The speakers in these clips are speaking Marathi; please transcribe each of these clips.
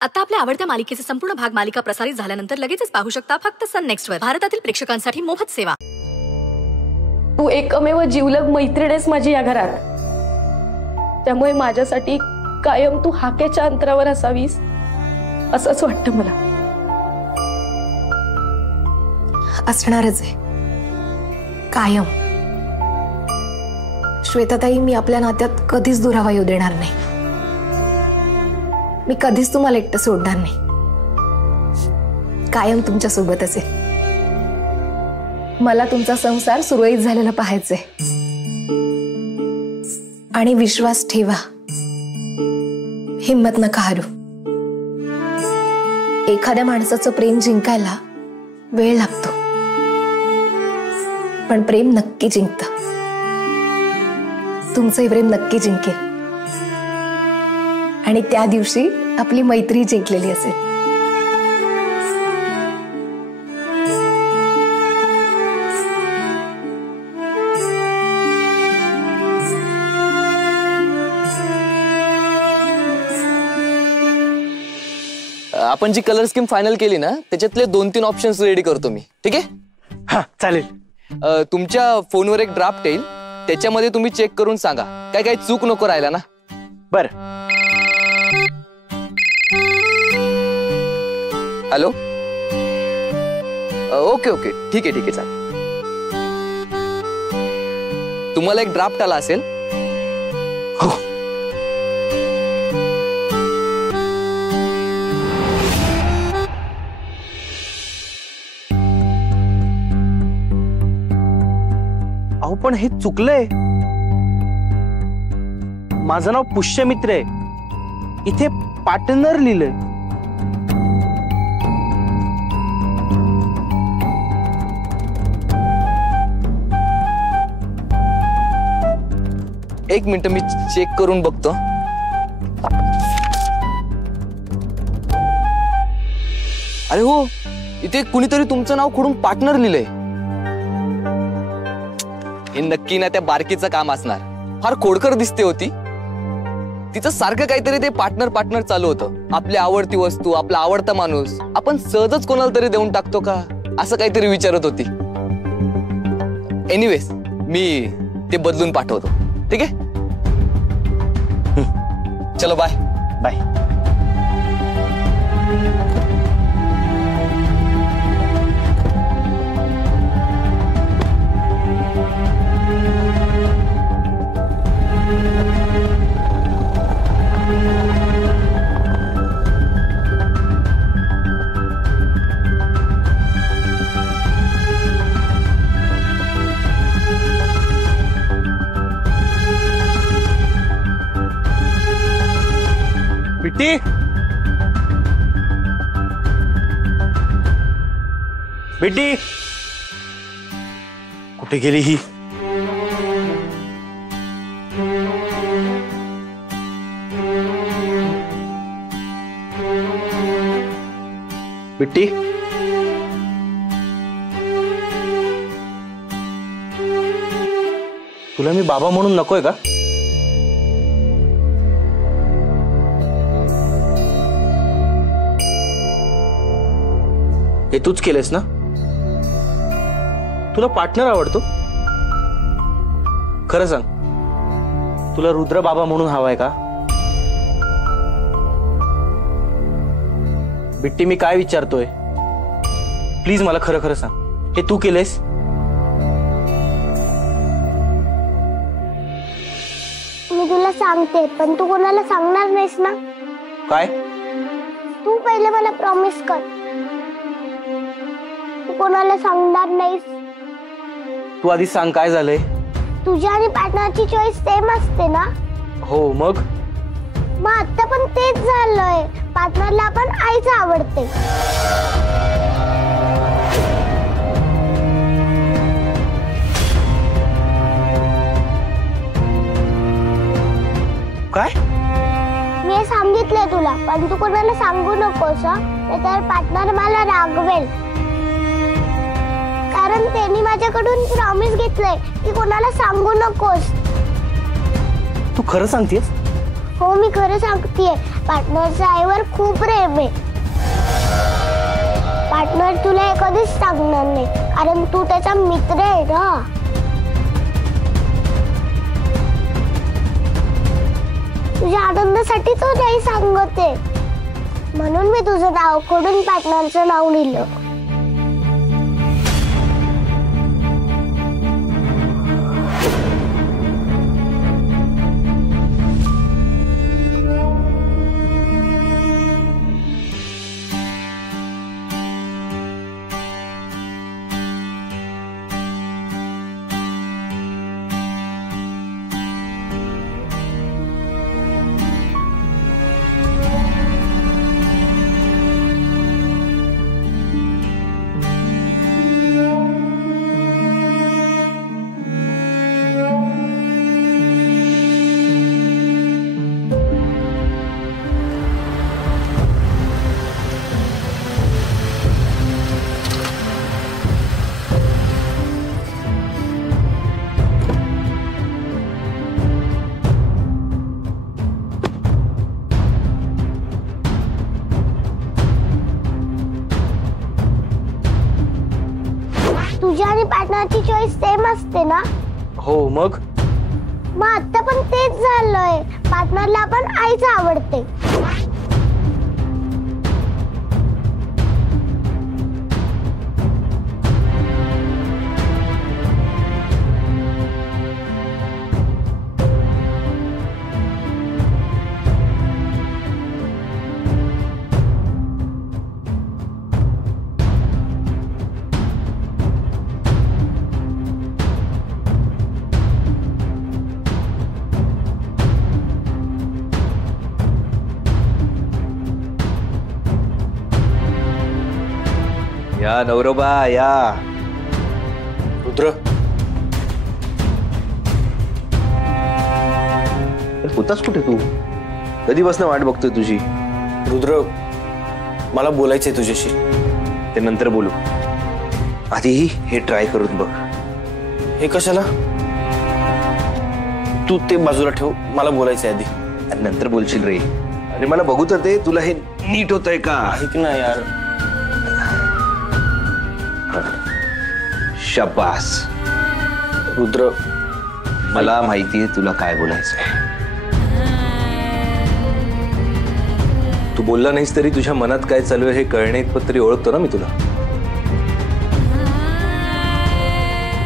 आता आपल्या आवडत्या मालिकेचे संपूर्ण भाग मालिका प्रसारित झाल्यानंतर लगेचच पाहू शकता फक्त सन नेक्स्ट वर. भारतातील प्रेक्षकांसाठी मोफत सेवा. तू एकमेव जीवलग मैत्रीण आहेस माझी या घरात. त्यामुळे माझ्यासाठी कायम तू हाकेच्या अंतरावर असावीस असंच वाटतं मला. असणारच आहे कायम. श्वेताताई, मी आपल्या नात्यात कधीच दुरावा येऊ देणार नाही. मी कधीच तुम्हाला एकटं सोडणार नाही. कायम तुमच्या सोबत असेल. मला तुमचा संसार सुरळीत झालेला पाहायचंय. आणि विश्वास ठेवा, हिम्मत नका हारू. एखाद्या माणसाचं प्रेम जिंकायला वेळ लागतो, पण प्रेम नक्की जिंकतं. तुमचं प्रेम नक्की जिंकेल आणि त्या दिवशी आपली मैत्री जिंकलेली असेल. आपण जी कलर स्कीम फायनल केली ना, त्याच्यातले 2-3 ऑप्शन्स रेडी करतो मी. ठीक आहे? हा चालेल. तुमच्या फोनवर एक ड्राफ्ट येईल, त्याच्यामध्ये तुम्ही चेक करून सांगा. काय चूक नको राहिला ना. बर. हॅलो. ओके ओके, ठीक आहे चालेल. तुम्हाला एक ड्राफ्ट आला असेल. हो. अहो पण हे चुकलंय. माझं नाव पुष्यमित्र आहे, इथे पार्टनर लिहिलंय. एक मिनिट, मी चेक करून बघतो. अरे हो, इथे कुणीतरी तुमचं नाव खोडून पार्टनर लिहिलंय. हे नक्की ना त्या बारकीचं काम असणार. फार खोडकर दिसते होती. तिचं सारखं काहीतरी ते पार्टनर चालू होतं. आपली आवडती वस्तू, आपला आवडता माणूस आपण सहजच कोणाला तरी देऊन टाकतो का, असं काहीतरी विचारत होती. एनिवेज, मी ते बदलून पाठवतो. ठीक आहे? चलो बाय बाय. बिट्टी, बिट्टी कुठे गेली ही? बिट्टी, तुला मी बाबा म्हणून नकोय का? हे तूच केलेस ना? तुला पार्टनर आवडतो? खरं सांग, तुला रुद्र बाबा म्हणून हवाय का? बिट्टी, मी काय विचारतोय, प्लीज मला खरं खरं सांग. हे तू केलेस? मी तुला सांगते, पण तू कोणाला सांगणार नाहीस ना? काय? तू पहिले मला प्रॉमिस कर, तू कोणाला सांगणार नाहीस. तू आधी सांग काय झालंय. तुझ्या आणि पार्टनरची चॉईस सेम असते ना? हो, मग आता पण तेच झालंय. पार्टनरला पण आईच आवडते. काय? मी हे सांगितलंय तुला, पण तू कोणाला सांगू नकोस, नाहीतर पार्टनर मला रागवेल. कारण त्यांनी माझ्याकडून प्रॉमिस घेतलंय की कोणाला सांगू नकोस. तू खरं सांगतेस? हो मी खरं सांगतेय, पार्टनरच्या आईवर खूप प्रेम आहे. पार्टनर तुला हे कधीच सांगणार नाही, कारण तू त्याचा मित्र आहे ना. तुझ्या आनंदासाठी तो नाही सांगते, म्हणून मी तुझं नाव खोडून पार्टनरचं नाव लिहिलं. तुझी आणि पार्टनरची चॉईस सेम असते ना. हो मग आता पण तेच झालंय, पार्टनरला पण आईच आवडते. या नवरोबा या. रुद्र, होतास कुठे तू? कधीपासून वाट बघतोय तुझी. रुद्र, मला बोलायचंय तुझ्याशी. ते नंतर बोलू, आधी हे ट्राय करून बघ. हे कशाला? तू ते बाजूला ठेव, मला बोलायचंय आधी. आणि नंतर बोलशील रे. अरे मला बघू तर दे, तुला हे नीट होतंय का? ऐक ना यार. शाबास. रुद्र, मला माहितीये तुला काय बोलायचंय. तू बोलला नाहीस तरी तुझ्या मनात काय चालू आहे हे कळणे इतपत तरी ओळखतो ना मी तुला.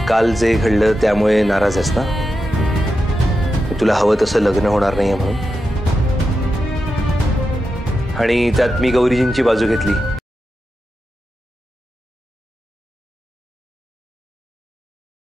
काल जे घडलं त्यामुळे नाराज आहेस ना? तुला हवं तसं लग्न होणार नाहीये म्हणून. आणि त्यात मी गौरीजींची बाजू घेतली